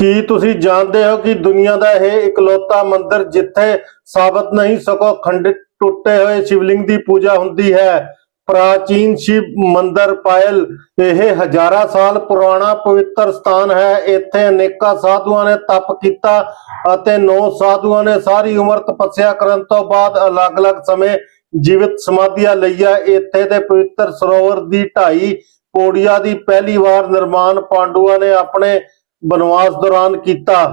ਕੀ ਤੁਸੀਂ ਜਾਣਦੇ ਹੋ ਕਿ ਦੁਨੀਆ ਦਾ ਇਹ ਇਕਲੌਤਾ ਮੰਦਿਰ ਜਿੱਥੇ ਸਾਬਤ ਨਹੀਂ ਸਕੋ ਖੰਡਿਤ ਟੁੱਟੇ ਹੋਏ ਸ਼ਿਵਲਿੰਗ ਦੀ ਪੂਜਾ ਹੁੰਦੀ ਹੈ? ਪ੍ਰਾਚੀਨ ਸ਼ਿਵ ਮੰਦਿਰ ਪਾਇਲ, ਇਹ ਹਜ਼ਾਰਾਂ ਸਾਲ ਪੁਰਾਣਾ ਪਵਿੱਤਰ ਸਥਾਨ ਹੈ। ਇੱਥੇ ਅਨੇਕਾਂ ਸਾਧੂਆਂ ਨੇ ਤਪ ਕੀਤਾ ਅਤੇ ਨੌ ਸਾਧੂਆਂ ਨੇ ਸਾਰੀ ਉਮਰ ਤਪੱਸਿਆ ਕਰਨ ਤੋਂ ਬਾਅਦ ਅਲੱਗ-ਅਲੱਗ ਸਮੇਂ ਜੀਵਿਤ ਸਮਾਧੀਆਂ ਲਈਆਂ। ਇੱਥੇ ਦੇ ਪਵਿੱਤਰ ਸਰੋਵਰ ਦੀ ਢਾਈ ਪੌੜੀਆਂ ਦੀ ਪਹਿਲੀ ਵਾਰ ਨਿਰਮਾਣ ਪਾਂਡੂਆਂ ਨੇ ਆਪਣੇ ਬਨਵਾਸ ਦੌਰਾਨ ਕੀਤਾ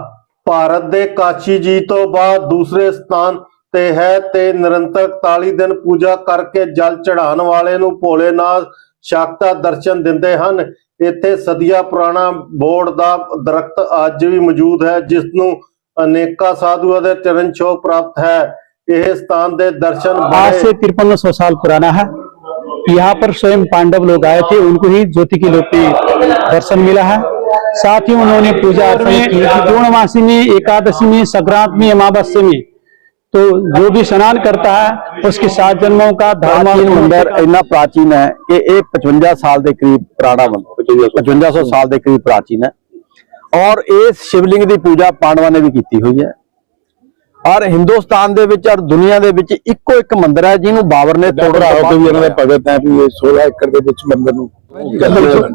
ਭਾਰਤ ਦੇ ਕਾਸ਼ੀ ਜੀ ਤੋਂ ਬਾਅਦ ਦੂਸਰੇ ਸਥਾਨ ਤੇ ਹੈ ਤੇ ਨਿਰੰਤਰ 41 ਦਿਨ ਪੂਜਾ ਕਰਕੇ ਜਲ ਚੜਾਉਣ ਵਾਲੇ ਨੂੰ ਭੋਲੇਨਾਥ ਸ਼ਾਕਤਾ ਦਰਸ਼ਨ ਦਿੰਦੇ ਹਨ ਇੱਥੇ ਸਦੀਆਂ ਪੁਰਾਣਾ ਬੋੜ ਦਾ ਦਰਖਤ ਅੱਜ ਵੀ ਮੌਜੂਦ ਹੈ ਜਿਸ ਨੂੰ ਅਨੇਕਾਂ ਸਾਧੂਆਂ ਦੇ ਚਰਨ ਛੋਹ ਪ੍ਰਾਪਤ ਹੈ ਇਹ ਸਥਾਨ ਦੇ ਦਰਸ਼ਨ आज ਬੜੇ से तिरपन सौ साल पुराना है यहाँ पर स्वयं पांडव लोग आए थे उनको ही ज्योति की लोपी दर्शन मिला है साथ ही उन्होंने पूजा अर्चना पूर्णमासी में एकादशी में संक्रांत में अमावस्या में तो जो भी स्नान करता है उसके सात जन्मों का धर्म मंदिर इतना प्राचीन है कि ये 55 साल के करीब पुराना मंदिर 5500 साल के करीब प्राचीन है और इस शिवलिंग की पूजा पांडवा ने भी की हुई है ਔਰ ਹਿੰਦੁਸਤਾਨ ਦੇ ਵਿੱਚ ਔਰ ਦੁਨੀਆ ਦੇ ਵਿੱਚ ਇੱਕੋ ਇੱਕ ਮੰਦਿਰ ਹੈ ਜਿਹਨੂੰ ਬਾਬਰ ਨੇ ਤੋੜਨ ਤੋਂ ਬਾਅਦ ਵੀ ਇਹਨਾਂ ਦਾ ਭਗਤ ਹੈ ਵੀ ਇਹ 16 ਏਕੜ ਦੇ ਵਿੱਚ ਮੰਦਿਰ ਨੂੰ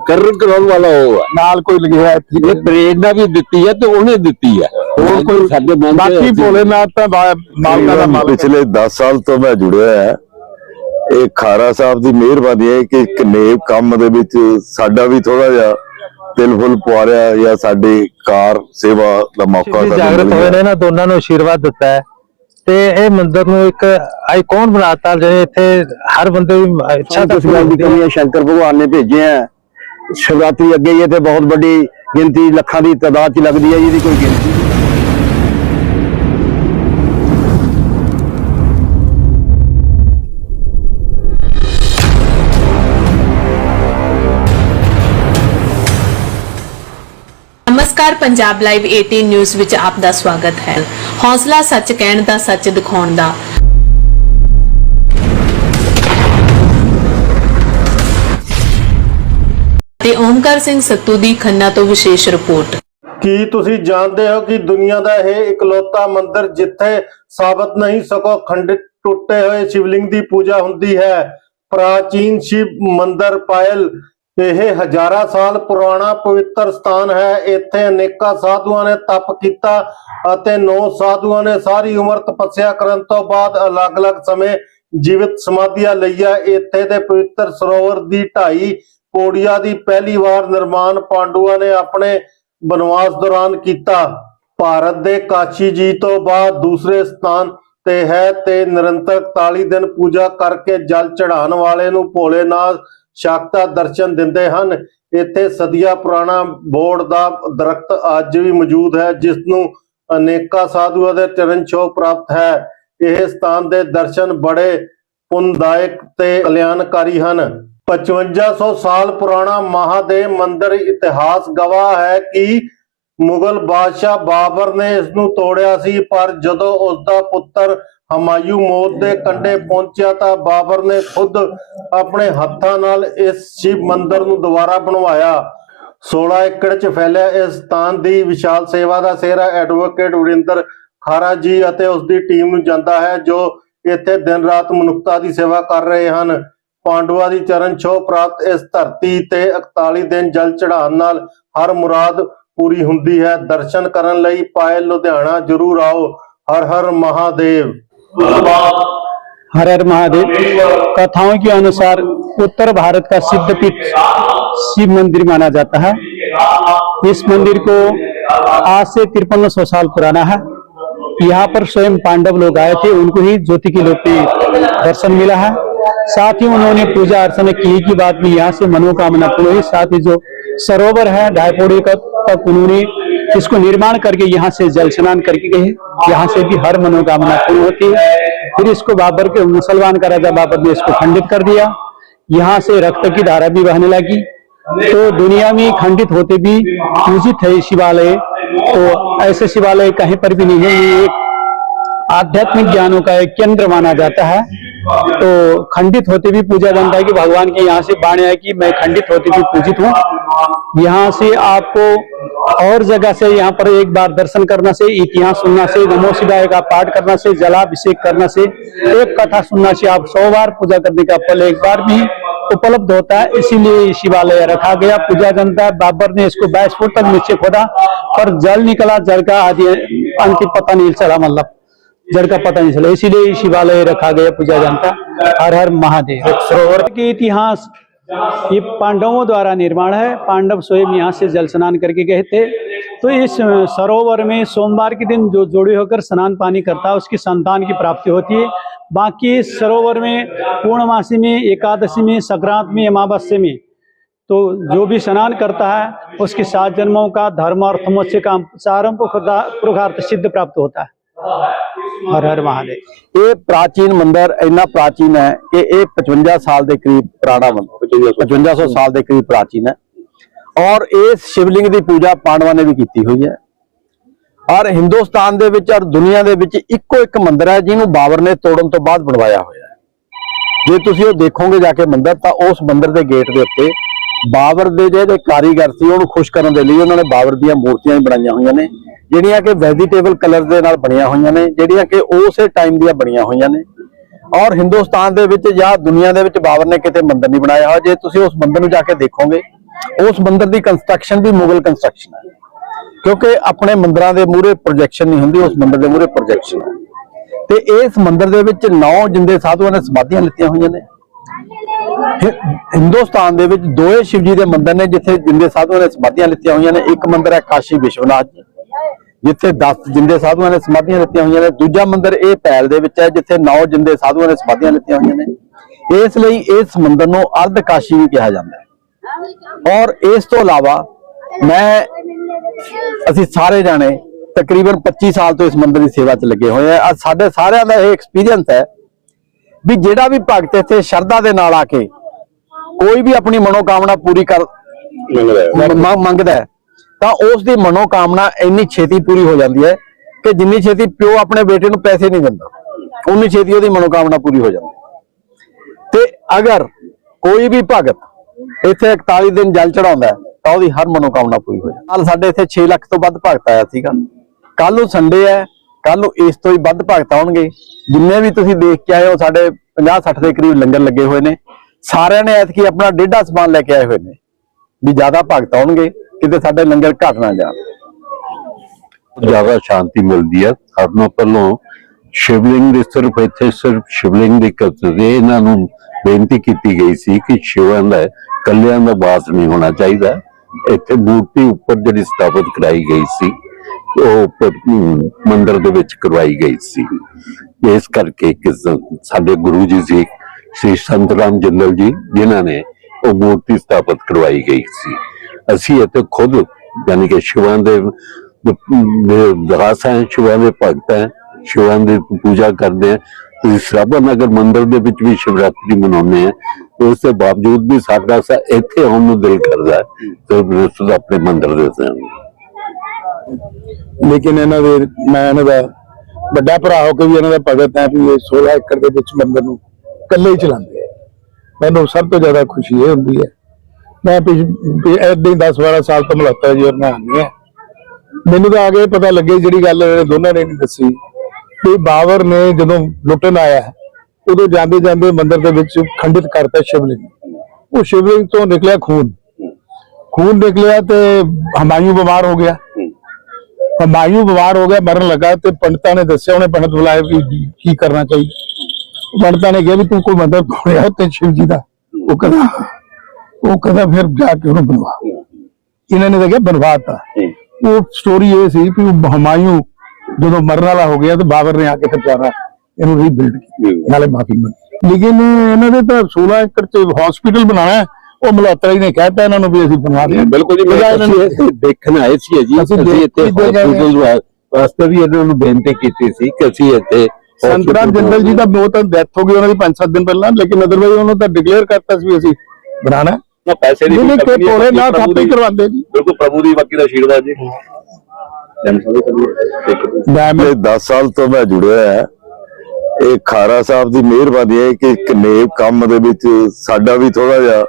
ਕਰਨ ਕਰਾਉਣ ਵਾਲਾ ਉਹ ਹੈ ਨਾਲ ਕੋਈ ਲਿਖਿਆ ਇਹ ਪ੍ਰੇਰਣਾ ਵੀ ਦਿੱਤੀ ਹੈ ਤੇ ਉਹਨੇ ਦਿੱਤੀ ਹੈ। ਹੋਰ ਕੋਈ ਸਾਡੇ ਮਨ ਬਾਕੀ ਭੋਲੇਨਾਥ ਤਾਂ ਮਾਲਕਾਂ ਦਾ ਮਾਲਕ। ਪਿਛਲੇ 10 ਸਾਲ ਤੋਂ ਮੈਂ ਜੁੜਿਆ ਹੈ। ਇਹ ਖਾਰਾ ਸਾਹਿਬ ਦੀ ਮਿਹਰਬਾਨੀ ਹੈ ਕਿ ਇੱਕ ਨੇਕ ਕੰਮ ਦੇ ਵਿੱਚ ਸਾਡਾ ਵੀ ਥੋੜਾ ਜਿਹਾ ਤਿਲ ਫੁੱਲ ਪੁਆਰਿਆ ਜਾਂ ਸਾਡੀ ਕਾਰ ਸੇਵਾ ਦਾ ਮੌਕਾ ਸਾਨੂੰ ਜਾਗਰਤ ਹੋਏ ਨੇ ਨਾ ਦੋਨਾਂ ਨੂੰ ਆਸ਼ੀਰਵਾਦ ਦਿੱਤਾ ਹੈ। ਤੇ ਇਹ ਮੰਦਿਰ ਨੂੰ ਇੱਕ ਆਈਕਨ ਬਣਾਤਾ ਜਿਹੜੇ ਇੱਥੇ ਹਰ ਬੰਦੇ ਦੀ ਇੱਛਾ ਤਾਂ ਗੱਲ ਦੀ ਕਮੀ ਹੈ ਸ਼ੰਕਰ ਭਗਵਾਨ ਨੇ ਭੇਜੇ ਹੈ। ਸ਼ਿਵਰਾਤਰੀ ਅੱਗੇ ਹੀ ਤੇ ਬਹੁਤ ਵੱਡੀ ਗਿਣਤੀ ਲੱਖਾਂ ਦੀ ਤਾਦਾਦ ਚ ਲੱਗਦੀ ਹੈ ਜਿਹਦੀ ਕੋਈ ਗਿਣਤੀ ਪੰਜਾਬ ਲਾਈਵ 18 ਨਿਊਜ਼ ਵਿੱਚ ਆਪ ਦਾ ਸਵਾਗਤ ਹੈ। ਹੌਸਲਾ ਸੱਚ ਕਹਿਣ ਦਾ, ਸੱਚ ਦਿਖਾਉਣ ਦਾ। ਤੇ ਓਮਕਾਰ ਸਿੰਘ ਸੱਤੂ ਦੀ ਖੰਨਾ ਤੋਂ ਵਿਸ਼ੇਸ਼ ਰਿਪੋਰਟ। ਕੀ ਤੁਸੀਂ ਜਾਣਦੇ ਹੋ ਕਿ ਦੁਨੀਆ ਦਾ ਇਹ ਇਕਲੌਤਾ ਮੰਦਿਰ ਜਿੱਥੇ ਸਾਬਤ ਨਹੀਂ ਸਕੋ ਖੰਡਿਤ ਟੁੱਟੇ ਹੋਏ ਸ਼ਿਵਲਿੰਗ ਦੀ ਪੂਜਾ ਹੁੰਦੀ ਹੈ? ਪ੍ਰਾਚੀਨ ਸ਼ਿਵ ਮੰਦਿਰ ਪਾਇਲ ਇਹ ਹਜ਼ਾਰਾਂ ਸਾਲ ਪੁਰਾਣਾ ਪਵਿੱਤਰ ਸਥਾਨ ਹੈ। ਇੱਥੇ ਅਨੇਕਾਂ ਸਾਧੂਆਂ ਨੇ ਤਪ ਕੀਤਾ ਅਤੇ ਨੌ ਸਾਧੂਆਂ ਨੇ ਸਾਰੀ ਉਮਰ ਤਪੱਸਿਆ ਕਰਨ ਤੋਂ ਬਾਅਦ ਅਲੱਗ-ਅਲੱਗ ਸਮੇਂ ਜੀਵਿਤ ਸਮਾਧੀਆਂ ਲਈਆਂ। ਇੱਥੇ ਦੇ ਪਵਿੱਤਰ ਸਰੋਵਰ ਦੀ ਢਾਈ ਪੌੜੀਆਂ ਦੀ ਪਹਿਲੀ ਵਾਰ ਨਿਰਮਾਣ ਪਾਂਡੂਆਂ ਨੇ ਆਪਣੇ ਬਨਵਾਸ ਦੌਰਾਨ ਕੀਤਾ। ਭਾਰਤ ਦੇ ਕਾਸ਼ੀ ਜੀ ਤੋਂ ਬਾਅਦ ਦੂਸਰੇ ਸਥਾਨ ਤੇ ਹੈ ਤੇ ਨਿਰੰਤਰ 41 ਦਿਨ ਪੂਜਾ ਕਰਕੇ ਜਲ ਚੜਾਉਣ ਵਾਲੇ ਨੂੰ ਭੋਲੇਨਾਥ ਸ਼ਾਕਤਾ ਦਰਸ਼ਨ ਦਿੰਦੇ ਹਨ। ਇੱਥੇ ਸਦੀਆਂ ਪੁਰਾਣਾ ਬੋੜ ਦਾ ਦਰਖਤ ਅੱਜ ਵੀ ਮੌਜੂਦ ਹੈ ਜਿਸ ਨੂੰ ਅਨੇਕਾਂ ਸਾਧੂਆਂ ਦੇ ਚਰਨ ਛੋਹ ਪ੍ਰਾਪਤ ਹੈ। ਇਹ ਸਥਾਨ ਦੇ ਦਰਸ਼ਨ ਬੜੇ ਪੁੰਨਦਾਇਕ ਤੇ ਕਲਿਆਣਕਾਰੀ ਹਨ। 5500 ਸਾਲ ਪੁਰਾਣਾ ਮਹਾਦੇਵ ਮੰਦਿਰ ਇਤਿਹਾਸ ਗਵਾਹ ਹੈ ਕਿ ਮੁਗਲ ਬਾਦਸ਼ਾਹ ਬਾਬਰ ਨੇ ਇਸ ਨੂੰ ਤੋੜਿਆ ਸੀ, ਪਰ ਜਦੋਂ ਉਸ ਦਾ ਪੁੱਤਰ ਹਮਾਯੂ ਮੌਤ ਦੇ ਕੰਢੇ ਪਹੁੰਚਿਆ ਤਾਂ ਬਾਬਰ ਨੇ ਖੁਦ ਆਪਣੇ ਹੱਥਾਂ ਨਾਲ ਇਸ ਸ਼ਿਵ ਮੰਦਿਰ ਨੂੰ ਦੁਬਾਰਾ ਬਣਵਾਇਆ। 16 ਏਕੜ 'ਚ ਫੈਲਿਆ ਇਸ ਸਥਾਨ ਦੀ ਵਿਸ਼ਾਲ ਸੇਵਾ ਦਾ ਸਿਹਰਾ ਐਡਵੋਕੇਟ ਵਰਿੰਦਰ ਖਾਰਾ ਜੀ ਅਤੇ ਉਸ ਦੀ ਟੀਮ ਨੂੰ ਜਾਂਦਾ ਹੈ, ਜੋ ਇੱਥੇ ਦਿਨ ਰਾਤ ਮਨੁੱਖਤਾ ਦੀ ਸੇਵਾ ਕਰ ਰਹੇ ਹਨ। ਪਾਂਡਵਾਂ ਦੀ ਚਰਨ ਛੋਹ ਪ੍ਰਾਪਤ ਇਸ ਧਰਤੀ ਤੇ 41 ਦਿਨ ਜਲ ਚੜਾਉਣ ਨਾਲ ਹਰ ਮੁਰਾਦ ਪੂਰੀ ਹੁੰਦੀ ਹੈ। ਦਰਸ਼ਨ ਕਰਨ ਲਈ ਪਾਇਲ ਲੁਧਿਆਣਾ ਜਰੂਰ ਆਓ। ਹਰ ਹਰ ਮਹਾਦੇਵ। हर हर महादेव। कथाओं के अनुसार उत्तर भारत का सिद्धपीठ शिव मंदिर माना जाता है। इस मंदिर को आज से तिरपन सौ साल पुराना है। यहाँ पर स्वयं पांडव लोग आए थे, उनको ही ज्योति के की लोपी दर्शन मिला है। साथ ही उन्होंने पूजा अर्चना की की बाद में यहाँ से मनोकामना पूरी साथ ही जो सरोवर है ढाईपोड़ी का तक उन्होंने इसको निर्माण करके यहाँ से जल स्नान करके गए। यहाँ से भी हर मनोकामना पूर्ण होती है। फिर इसको बाबर के मुसलमान का राजा बाबर ने इसको खंडित कर दिया। यहाँ से रक्त की धारा भी बहने लगी। तो दुनिया में खंडित होते भी पूजित है शिवालय। तो ऐसे शिवालय कहीं पर भी नहीं है। ये आध्यात्मिक ज्ञानों का एक केंद्र माना जाता है। तो खंडित होते भी पूजा बनता है कि भगवान के यहाँ से बाणी है कि मैं खंडित होते भी पूजित हूँ। यहाँ से आपको और जगह से यहाँ पर एक बार दर्शन करना से, इतिहास सुनना से, नमो शिवाय का पाठ करना से, जलाभिषेक करना से, एक कथा सुनना से आप सौ बार पूजा करने का फल एक बार भी उपलब्ध होता है। इसीलिए शिवालय रखा गया। पूजा जनता बाबर ने इसको बाईस फुट तक नीचे खोदा, पर जल निकला, जल का आदि अंतिम पता नहीं चला मतलब। जड़ का पता नहीं चला। इसीलिए शिवालय रखा गया पूजा जनता हर हर महादेव। सरोवर के इतिहास, ये पांडवों द्वारा निर्माण है। पांडव स्वयं यहाँ से जल स्नान करके गए थे। तो इस सरोवर में सोमवार के दिन जो जोड़ी होकर स्नान पानी करता है, उसकी संतान की प्राप्ति होती है। बाकी सरोवर में, पूर्णमासी में, एकादशी में, संक्रांत में, अमावस्या में तो जो भी स्नान करता है, उसके सात जन्मों का धर्म और मोक्ष का चारों पुरुषार्थ सिद्ध प्राप्त होता है। ਹਰ ਹਰ ਮਹਾਦੇਵ। ਇਹ ਪ੍ਰਾਚੀਨ ਮੰਦਿਰ ਇੰਨਾ ਪ੍ਰਾਚੀਨ ਹੈ ਕਿ ਇਹ 55 ਸਾਲ ਦੇ ਕਰੀਬ ਪੁਰਾਣਾ ਮੰਦਿਰ 5500 ਸਾਲ। ਦੇ ਕਰੀਬ ਪ੍ਰਾਚੀਨ ਹੈ। ਔਰ ਇਸ ਸ਼ਿਵਲਿੰਗ ਦੀ ਪੂਜਾ ਪਾਂਡਵਾਂ ਨੇ ਵੀ ਕੀਤੀ ਹੋਈ ਹੈ। ਔਰ ਹਿੰਦੁਸਤਾਨ ਦੇ ਵਿੱਚ ਔਰ ਦੁਨੀਆ ਦੇ ਵਿੱਚ ਇੱਕੋ ਇੱਕ ਮੰਦਿਰ ਹੈ ਜਿਹਨੂੰ ਬਾਬਰ ਨੇ ਤੋੜਨ ਤੋਂ ਬਾਅਦ ਬਣਵਾਇਆ ਹੋਇਆ ਹੈ। ਜੇ ਤੁਸੀਂ ਉਹ ਦੇਖੋਗੇ ਜਾ ਕੇ ਮੰਦਰ ਤਾਂ ਉਸ ਮੰਦਿਰ ਦੇ ਗੇਟ ਦੇ ਉੱਤੇ ਬਾਬਰ ਦੇ ਜਿਹੜੇ ਕਾਰੀਗਰ ਸੀ ਉਹਨੂੰ ਖੁਸ਼ ਕਰਨ ਦੇ ਲਈ ਉਹਨਾਂ ਨੇ ਬਾਬਰ ਦੀਆਂ ਮੂਰਤੀਆਂ ਹੀ ਬਣਾਈਆਂ ਹੋਈਆਂ ਨੇ। ਜਿਹੜੀਆਂ ਕਿ ਵੈਜੀਟੇਬਲ ਕਲਰ ਦੇ ਨਾਲ ਬਣੀਆਂ ਹੋਈਆਂ ਨੇ, ਜਿਹੜੀਆਂ ਕਿ ਉਸੇ ਟਾਈਮ ਦੀਆਂ ਬਣੀਆਂ ਹੋਈਆਂ ਨੇ। ਔਰ ਹਿੰਦੁਸਤਾਨ ਦੇ ਵਿੱਚ ਜਾਂ ਦੁਨੀਆ ਦੇ ਵਿੱਚ ਬਾਬਰ ਨੇ ਕਿਤੇ ਮੰਦਰ ਨਹੀਂ ਬਣਾਇਆ ਹੋਇਆ। ਜੇ ਤੁਸੀਂ ਉਸ ਮੰਦਰ ਨੂੰ ਜਾ ਕੇ ਦੇਖੋਗੇ, ਉਸ ਮੰਦਰ ਦੀ ਕੰਸਟਰਕਸ਼ਨ ਵੀ ਮੁਗਲ ਕੰਸਟਰਕਸ਼ਨ ਹੈ। ਕਿਉਂਕਿ ਆਪਣੇ ਮੰਦਿਰਾਂ ਦੇ ਮੂਹਰੇ ਪ੍ਰੋਜੈਕਸ਼ਨ ਨਹੀਂ ਹੁੰਦੀ, ਉਸ ਮੰਦਰ ਦੇ ਮੂਹਰੇ ਪ੍ਰੋਜੈਕਸ਼ਨ ਤੇ ਇਸ ਮੰਦਰ ਦੇ ਵਿੱਚ ਨੌ ਜਿੰਦੇ ਸਾਧੂਆਂ ਨੇ ਸਮਾਧੀਆਂ ਲਿੱਤੀਆਂ ਹੋਈਆਂ ਨੇ। ਹਿੰਦੁਸਤਾਨ ਦੇ ਵਿੱਚ ਦੋਏ ਸ਼ਿਵ ਜੀ ਦੇ ਮੰਦਰ ਨੇ ਜਿੱਥੇ ਜਿੰਦੇ ਸਾਧੂਆਂ ਨੇ ਸਮਾਧੀਆਂ ਲਿੱਤੀਆਂ ਹੋਈਆਂ ਨੇ। ਇੱਕ ਮੰਦਰ ਹੈ ਕਾਸ਼ੀ ਵਿਸ਼ਵਨਾਥ ਜੀ। ਜਿੱਥੇ 10 ਜਿੰਦੇ ਸਾਧੂਆਂ ਨੇ ਸਮਾਧੀਆਂ ਲਿੱਤੀਆਂ ਹੋਈਆਂ ਨੇ। ਦੂਜਾ ਮੰਦਿਰ ਇਹ ਪੈਲ ਦੇ ਵਿੱਚ ਹੈ ਜਿੱਥੇ 9 ਜਿੰਦੇ ਸਾਧੂਆਂ ਨੇ ਸਮਾਧੀਆਂ ਲਿੱਤੀਆਂ ਹੋਈਆਂ ਨੇ। ਇਸ ਲਈ ਇਸ ਮੰਦਿਰ ਨੂੰ ਅਰਧ ਕਾਸ਼ੀ ਵੀ ਕਿਹਾ ਜਾਂਦਾ ਹੈ। ਔਰ ਇਸ ਤੋਂ ਇਲਾਵਾ ਮੈਂ ਅਸੀਂ ਸਾਰੇ ਜਾਣੇ ਤਕਰੀਬਨ 25 ਸਾਲ ਤੋਂ ਇਸ ਮੰਦਿਰ ਦੀ ਸੇਵਾ 'ਚ ਲੱਗੇ ਹੋਏ ਆ ਸਾਡੇ ਸਾਰਿਆਂ ਦਾ ਇਹ ਐਕਸਪੀਰੀਅੰਸ ਹੈ ਵੀ ਜਿਹੜਾ ਵੀ ਭਗਤ ਇੱਥੇ ਸ਼ਰਧਾ ਦੇ ਨਾਲ ਆ ਕੇ ਕੋਈ ਵੀ ਆਪਣੀ ਮਨੋਕਾਮਨਾ ਪੂਰੀ ਕਰ ਮੰਗਦਾ ਹੈ। ਤਾਂ ਉਸ ਦੀ ਮਨੋਕਾਮਨਾ ਇੰਨੀ ਛੇਤੀ ਪੂਰੀ ਹੋ ਜਾਂਦੀ ਹੈ ਕਿ ਜਿੰਨੀ ਛੇਤੀ ਪਿਓ ਆਪਣੇ ਬੇਟੇ ਨੂੰ ਪੈਸੇ ਨਹੀਂ ਦਿੰਦਾ, ਉਨੀ ਛੇਤੀ ਉਹਦੀ ਮਨੋਕਾਮਨਾ ਪੂਰੀ ਹੋ ਜਾਂਦੀ ਤੇ ਅਗਰ ਕੋਈ ਵੀ ਭਗਤ ਇੱਥੇ 41 ਦਿਨ ਜਲ ਚੜਾਉਂਦਾ ਤਾਂ ਉਹਦੀ ਹਰ ਮਨੋਕਾਮਨਾ ਪੂਰੀ ਹੋ ਜਾਂਦੀ ਨਾਲ ਸਾਡੇ ਇੱਥੇ 6 ਲੱਖ ਤੋਂ ਵੱਧ ਭਗਤ ਆਇਆ ਸੀਗਾ। ਕੱਲ ਨੂੰ ਸੰਡੇ ਹੈ ਕੱਲ ਨੂੰ ਇਸ ਤੋਂ ਹੀ ਵੱਧ ਭਗਤ ਆਉਣਗੇ। ਜਿੰਨੇ ਵੀ ਤੁਸੀਂ ਦੇਖ ਕੇ ਆਏ ਹੋ, ਸਾਡੇ 50 60 ਦੇ ਕਰੀਬ ਲੰਗਰ ਲੱਗੇ ਹੋਏ ਨੇ। ਸਾਰਿਆਂ ਨੇ ਐਤਕੀ ਆਪਣਾ ਡੇਢਾ ਸਮਾਨ ਲੈ ਕੇ ਆਏ ਹੋਏ ਨੇ, ਵੀ ਜ਼ਿਆਦਾ ਭਗਤ ਆਉਣਗੇ। ਕਿਤੇ ਸਾਡੇ ਲੰਗਰ ਘਟ ਨਾ ਜਾਣ। ਜ਼ਿਆਦਾ ਸ਼ਾਂਤੀ ਮਿਲਦੀ ਹੈ। ਸਾਰਿਆਂ ਪਹਿਲੋਂ ਸ਼ਿਵਲਿੰਗ ਦੇ ਸਿਰਫ ਇੱਥੇ ਸਿਰਫ ਸ਼ਿਵਲਿੰਗ ਦੀ ਕਤਰੇ ਇਹਨਾਂ ਨੂੰ ਬੇਨਤੀ ਕੀਤੀ ਗਈ ਸੀ ਕਿ ਸ਼ਿਵਾਂ ਦਾ ਕੱਲਿਆਂ ਦਾ ਬਾਸ ਨਹੀਂ ਹੋਣਾ ਚਾਹੀਦਾ। ਇੱਥੇ ਮੂਰਤੀ ਉੱਪਰ ਜਿਹੜੀ ਸਥਾਪਿਤ ਕਰਾਈ ਗਈ ਸੀ ਉਹ ਉੱਪਰ, ਮੰਦਿਰ ਦੇ ਵਿੱਚ ਕਰਵਾਈ ਗਈ ਸੀ। ਇਸ ਕਰਕੇ ਸਾਡੇ ਗੁਰੂ ਜੀ ਸੀ ਸ੍ਰੀ ਸੰਤ ਰਾਮ ਜਿੰਦਲ ਜੀ ਜਿਨ੍ਹਾਂ ਨੇ ਉਹ ਮੂਰਤੀ ਸਥਾਪਿਤ ਕਰਵਾਈ ਗਈ ਸੀ। ਅਸੀਂ ਇੱਥੇ ਖੁਦ, ਯਾਨੀ ਕਿ ਸ਼ਿਵਾਂ ਦੇ ਦਾਸ ਹੈ, ਸ਼ਿਵਾਂ ਦੇ ਭਗਤ ਹੈ, ਸ਼ਿਵਾਂ ਦੀ ਪੂਜਾ ਕਰਦੇ ਆ ਤੁਸੀਂ ਸਰਾਭਾ ਨਗਰ ਮੰਦਿਰ ਦੇ ਵਿੱਚ ਵੀ ਸ਼ਿਵਰਾਤਰੀ ਮਨਾਉਂਦੇ ਆ ਉਸ ਦੇ ਬਾਵਜੂਦ ਵੀ ਸਾਡਾ ਸਾ ਇੱਥੇ ਆਉਣ ਨੂੰ ਦਿਲ ਕਰਦਾ ਹੈ, ਤੇ ਰਿਸ਼ਤ ਆਪਣੇ ਮੰਦਿਰ ਦੇ ਸਾਹਮਣੇ ਲੇਕਿਨ ਇਹਨਾਂ ਦੇ, ਮੈਂ ਇਹਨਾਂ ਦਾ ਵੱਡਾ ਭਰਾ ਹੋ ਕੇ ਵੀ ਇਹਨਾਂ ਦਾ ਭਗਤ ਹੈ, ਵੀ ਇਹ 16 ਏਕੜ ਦੇ ਵਿੱਚ ਮੰਦਿਰ ਨੂੰ ਇਕੱਲੇ ਹੀ ਚਲਾਉਂਦੇ ਆ। ਮੈਨੂੰ ਸਭ ਤੋਂ ਜ਼ਿਆਦਾ ਖੁਸ਼ੀ ਇਹ ਹੁੰਦੀ ਹੈ ਮੈਂ ਐਦਾਂ ਹੀ 10 12 ਸਾਲ ਤੋਂ ਮਲੱਤਾ ਜੀ ਉਹਨਾਂ ਆਉਂਦੀ ਹੈ। ਮੈਨੂੰ ਤਾਂ ਆ ਕੇ ਪਤਾ ਲੱਗੇ ਜਿਹੜੀ ਗੱਲ ਦੋਨਾਂ ਨੇ ਨਹੀਂ ਦੱਸੀ। ਕਿ ਬਾਬਰ ਨੇ ਜਦੋਂ ਲੁੱਟਣ ਆਇਆ, ਉਦੋਂ ਜਾਂਦੇ ਜਾਂਦੇ ਮੰਦਿਰ ਦੇ ਵਿੱਚ ਖੰਡਿਤ ਕਰਤਾ ਸ਼ਿਵਲਿੰਗ। ਉਹ ਸ਼ਿਵਲਿੰਗ ਤੋਂ ਨਿਕਲਿਆ ਖੂਨ। ਖੂਨ ਨਿਕਲਿਆ ਤੇ ਹਮਾਯੂ ਬਿਮਾਰ ਹੋ ਗਿਆ। ਹਮਾਯੂ ਬਿਮਾਰ ਹੋ ਗਿਆ, ਮਰਨ ਲੱਗਾ ਤੇ ਪੰਡਤਾਂ ਨੇ ਦੱਸਿਆ, ਉਹਨੇ ਪੰਡਤ ਬੁਲਾਇਆ ਵੀ ਕੀ ਕਰਨਾ ਚਾਹੀਦਾ। ਪੰਡਤਾਂ ਨੇ ਕਿਹਾ ਵੀ ਤੂੰ ਕੋਈ ਮੰਦਿਰ ਪਾਉਣਾ ਤੇ ਸ਼ਿਵ ਜੀ ਦਾ। ਉਹ ਕਹਿੰਦਾ ਉਹ ਕਹਿੰਦਾ ਫਿਰ ਜਾ ਕੇ ਉਹਨੂੰ ਬਣਵਾ ਇਹਨਾਂ ਨੇ ਤਾਂ ਕਿਹਾ ਬਣਵਾਤਾ ਉਹ ਸਟੋਰੀ ਇਹ ਸੀ ਕਿ ਉਹ ਹਮਾਯੂ ਜਦੋਂ ਮਰਨ ਵਾਲਾ ਹੋ ਗਿਆ ਤੇ ਬਾਬਰ ਨੇ ਆ ਕੇ ਦੁਬਾਰਾ ਇਹਨੂੰ ਰੀਬਿਲਡ ਕੀਤਾ। ਨਾਲੇ ਮਾਫੀ ਮੰਗੀ। ਲੇਕਿਨ ਇਹਨਾਂ ਦੇ ਤਾਂ 16 ਏਕੜ ਚ ਹਸਪੀਟਲ ਹੈ, ਉਹ ਮਲਹੋਤਰਾ ਜੀ ਨੇ ਕਹਿਤਾ ਇਹਨਾਂ ਨੂੰ ਵੀ ਅਸੀਂ ਬਣਵਾ ਦਿਆਂਗੇ। ਬਿਲਕੁਲ ਜੀ ਅਸੀਂ ਦੇਖਣ ਆਏ ਸੀ ਜੀ ਅਸੀਂ ਇੱਥੇ ਕੇ ਗਏ ਹਾਂ। hospital ਵਾਸਤੇ ਵੀ ਇਹਨਾਂ ਨੂੰ ਬੇਨਤੀ ਕੀਤੀ ਸੀ ਕਿ ਅਸੀਂ ਇੱਥੇ hospital ਜੰਦਲ ਜੀ ਦਾ ਉਹ ਤਾਂ ਡੈਥ ਹੋ ਗਈ ਉਹਨਾਂ ਦੀ 5-7 ਦਿਨ ਪਹਿਲਾਂ ਲੇਕਿਨ ਅਦਰਵਾਈਜ਼ ਉਹਨੂੰ ਤਾਂ ਡਿਕਲੇਅਰ ਕਰਤਾ ਸੀ ਅਸੀਂ ਬਣਾਣਾ ਨਾ ਪੈਸੇ ਦੀ ਜਿਹਨੇ ਕੋਈ ਨਹੀਂ, ਕੋਲੇ ਨਾ ਥਾਪੇ ਦੀ- ਕਰਵਾਉਂਦੇ ਜੀ। ਬਿਲਕੁਲ ਪ੍ਰਭੂ ਦੀ ਬਾਕੀ ਦਾ ਆਸ਼ੀਰਵਾਦ ਜੀ। ਮੈਂ ਪਿਛਲੇ 10 ਸਾਲ ਤੋਂ ਮੈਂ ਜੁੜਿਆ ਹੈ ਇਹ ਖਾਰਾ ਸਾਹਿਬ ਦੀ ਮਿਹਰਬਾਨੀ ਹੈ ਕਿ ਇੱਕ ਨੇਕ ਕੰਮ ਦੇ ਵਿੱਚ ਸਾਡਾ ਵੀ ਥੋੜਾ ਜਿਹਾ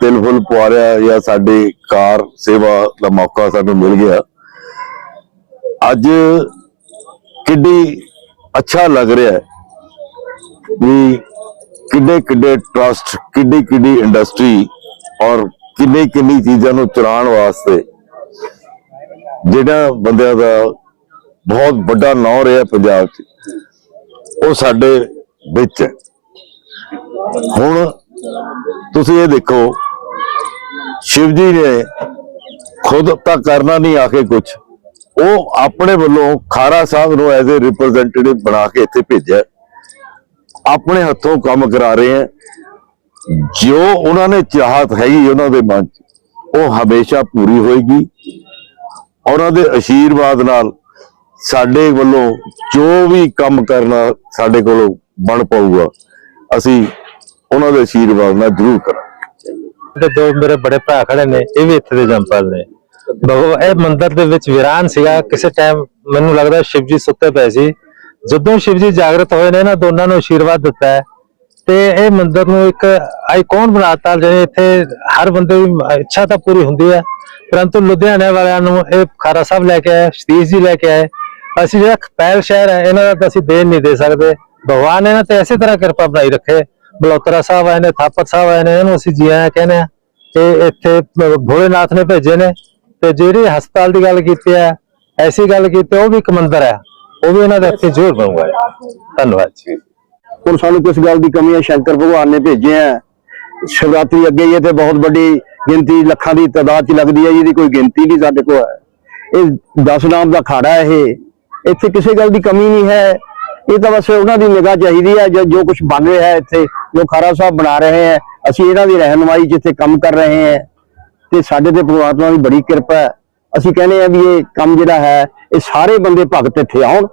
ਤਿਲ ਫੁੱਲ ਪਵਾ ਰਿਹਾ ਜਾਂ ਸਾਡੇ ਕਾਰ ਸੇਵਾ ਦਾ ਮੌਕਾ ਸਾਨੂੰ ਮਿਲ ਗਿਆ। ਅੱਜ ਕਿੱਡੀ ਅੱਛਾ ਲੱਗ ਰਿਹਾ ਹੈ ਵੀ ਕਿੱਡੇ ਕਿੱਡੇ ਟਰਸਟ ਕਿੱਡੀ ਕਿੱਡੀ ਇੰਡਸਟਰੀ ਔਰ ਕਿੰਨੀ ਕਿੰਨੀ ਚੀਜ਼ਾਂ ਨੂੰ ਚਲਾਉਣ ਵਾਸਤੇ ਜਿਹੜਾ ਬੰਦਿਆਂ ਦਾ ਬਹੁਤ ਵੱਡਾ ਨਾਂ ਰਿਹਾ ਪੰਜਾਬ 'ਚ, ਉਹ ਸਾਡੇ ਵਿੱਚ ਹੁਣ ਤੁਸੀਂ ਇਹ ਦੇਖੋ, ਸ਼ਿਵ ਜੀ ਨੇ ਖੁਦ ਤਾਂ ਕਰਨਾ ਨਹੀਂ ਆ ਕੇ ਕੁਝ ਉਹ ਆਪਣੇ ਵੱਲੋਂ ਖਾਰਾ ਸਾਹਿਬ ਨੂੰ ਐਜ਼ ਅ ਰਿਪਰੈਜ਼ੈਂਟੇਟਿਵ ਬਣਾ ਕੇ ਇੱਥੇ ਭੇਜਿਆ। ਆਪਣੇ ਹੱਥੋਂ ਕੰਮ ਕਰਾ ਰਹੇ ਹੈ। ਜੋ ਉਹਨਾਂ ਨੇ ਚਾਹਤ ਹੈਗੀ ਉਹਨਾਂ ਦੇ ਮਨ 'ਚ, ਉਹ ਹਮੇਸ਼ਾ ਪੂਰੀ ਹੋਏਗੀ। ਉਹਨਾਂ ਦੇ ਆਸ਼ੀਰਵਾਦ ਨਾਲ ਸਾਡੇ ਵੱਲੋਂ ਜੋ ਵੀ ਕੰਮ ਕਰਨਾ ਸਾਡੇ ਕੋਲੋਂ ਬਣ ਪਾਊਗਾ, ਅਸੀਂ ਉਹਨਾਂ ਦੇ ਆਸ਼ੀਰਵਾਦ ਨਾਲ ਜ਼ਰੂਰ ਕਰਾਂਗੇ। ਤੇ ਦੋ ਮੇਰੇ ਬੜੇ ਭਰਾ ਖੜੇ ਨੇ, ਇਹ ਵੀ ਇੱਥੇ ਦੇ ਜੰਪਲ ਨੇ। ਬਹੁ, ਇਹ ਮੰਦਿਰ ਦੇ ਵਿੱਚ ਵਿਰਾਨ ਸੀਗਾ, ਕਿਸੇ ਟਾਈਮ ਮੈਨੂੰ ਲੱਗਦਾ ਸ਼ਿਵਜੀ ਸੁੱਤੇ ਪਏ ਸੀ। ਜਦੋਂ ਸ਼ਿਵਜੀ ਜਾਗਰਤ ਹੋਏ ਨੇ ਨਾ ਦੋਨਾਂ ਨੂੰ ਆਸ਼ੀਰਵਾਦ ਦਿੱਤਾ ਹੈ। ਤੇ ਇਹ ਮੰਦਿਰ ਨੂੰ ਇੱਕ ਆਈਕਨ ਬਣਾਤਾ ਜਿਹੜੇ ਇੱਥੇ ਹਰ ਬੰਦੇ ਦੀ ਇੱਛਾ ਤਾਂ ਪੂਰੀ ਹੁੰਦੀ ਹੈ। ਪਰੰਤੂ ਲੁਧਿਆਣੇ ਵਾਲਿਆਂ ਨੂੰ ਇਹ ਖਾਰਾ ਸਾਹਿਬ ਲੈ ਕੇ ਆਏ, ਸਤੀਸ਼ ਜੀ ਲੈ ਕੇ ਆਏ। ਅਸੀਂ ਜਿਹੜਾ ਪਹਿਲ ਸ਼ਹਿਰ ਹੈ, ਇਹਨਾਂ ਦਾ ਅਸੀਂ ਦੇਣ ਨਹੀਂ ਦੇ ਸਕਦੇ। ਭਗਵਾਨ ਨੇ ਨਾ ਤੇ ਐਸੇ ਤਰ੍ਹਾਂ ਕਿਰਪਾ ਬਣਾਈ ਰੱਖੇ ਬਲੋਤਰਾ ਸਾਹਿਬ ਆਏ ਨੇ ਥਾਪਰ ਸਾਹਿਬ ਆਏ ਨੇ, ਇਹਨੂੰ ਅਸੀਂ ਜੀ ਆਇਆਂ ਕਹਿੰਦੇ ਆ ਤੇ ਇੱਥੇ ਭੋਲੇਨਾਥ ਨੇ ਭੇਜੇ ਨੇ। ਤੇ ਜਿਹੜੀ ਹਸਪਤਾਲ ਦੀ ਗੱਲ ਕੀਤੀ ਹੈ, ਐਸੀ ਗੱਲ ਕੀਤੀ, ਉਹ ਵੀ ਇੱਕ ਮੰਦਿਰ ਹੈ। ਉਹ ਵੀ ਇਹਨਾਂ ਦੇ ਇੱਥੇ ਜ਼ਰੂਰ ਬਣੂਗਾ। ਧੰਨਵਾਦ ਜੀ। ਹੁਣ ਸਾਨੂੰ ਕਿਸ ਗੱਲ ਦੀ ਕਮੀ ਹੈ? ਸ਼ੰਕਰ ਭਗਵਾਨ ਨੇ ਭੇਜੇ ਆ। ਸ਼ਿਵਰਾਤਰੀ ਅੱਗੇ ਹੀ ਤੇ ਬਹੁਤ ਵੱਡੀ ਗਿਣਤੀ, ਲੱਖਾਂ ਦੀ ਤਾਦਾਦ ਚ ਲੱਗਦੀ ਹੈ, ਜਿਹਦੀ ਕੋਈ ਗਿਣਤੀ ਨਹੀਂ ਸਾਡੇ ਕੋਲ। ਹੈ ਇਹ 10 ਨਾਮ ਦਾ ਖਾੜਾ ਹੈ ਇਹ। ਇੱਥੇ ਕਿਸੇ ਗੱਲ ਦੀ ਕਮੀ ਨਹੀਂ ਹੈ। ਇਹ ਤਾਂ ਬਸ ਉਹਨਾਂ ਦੀ ਨਿਗਾਹ ਚਾਹੀਦੀ ਹੈ, ਜੋ ਜੋ ਕੁਝ ਬਣ ਰਿਹਾ ਹੈ ਇੱਥੇ, ਜੋ ਖਾਰਾ ਸਾਹਿਬ ਬਣਾ ਰਹੇ ਹੈ। ਅਸੀਂ ਇਹਨਾਂ ਦੀ ਰਹਿਨਮਾਈ ਜਿੱਥੇ ਕੰਮ ਕਰ ਰਹੇ ਹੈ। ਤੇ ਸਾਡੇ ਤੇ ਪ੍ਰਮਾਤਮਾ ਦੀ ਬੜੀ ਕਿਰਪਾ ਹੈ। ਅਸੀਂ ਕਹਿੰਦੇ ਆ ਵੀ ਇਹ ਕੰਮ ਜਿਹੜਾ ਹੈ, ਇਹ ਸਾਰੇ ਬੰਦੇ ਭਗਤ ਇੱਥੇ ਆਉਣ।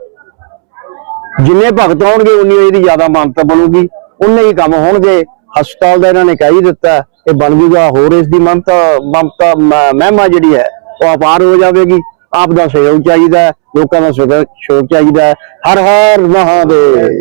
ਜਿੰਨੇ ਭਗਤ ਆਉਣਗੇ ਉਨੀ ਇਹਦੀ ਜ਼ਿਆਦਾ ਮਾਨਤਾ ਬਣੂਗੀ। ਉਨੇ ਹੀ ਕੰਮ ਹੋਣਗੇ। ਹਸਪਤਾਲ ਦਾ ਇਹਨਾਂ ਨੇ ਕਹਿ ਹੀ ਦਿੱਤਾ ਇਹ ਬਣ ਜੂਗਾ। ਹੋਰ ਇਸ ਦੀ ਮਮਤਾ ਮਮਤਾ ਮਹਿਮਾ ਜਿਹੜੀ ਹੈ ਉਹ ਅਪਾਰ ਹੋ ਜਾਵੇਗੀ। ਆਪ ਦਾ ਸਹਿਯੋਗ ਚਾਹੀਦਾ ਹੈ, ਲੋਕਾਂ ਦਾ ਸਹਿਯੋਗ ਚਾਹੀਦਾ ਹੈ। ਹਰ ਹਰ ਮਹਾਦੇਵ।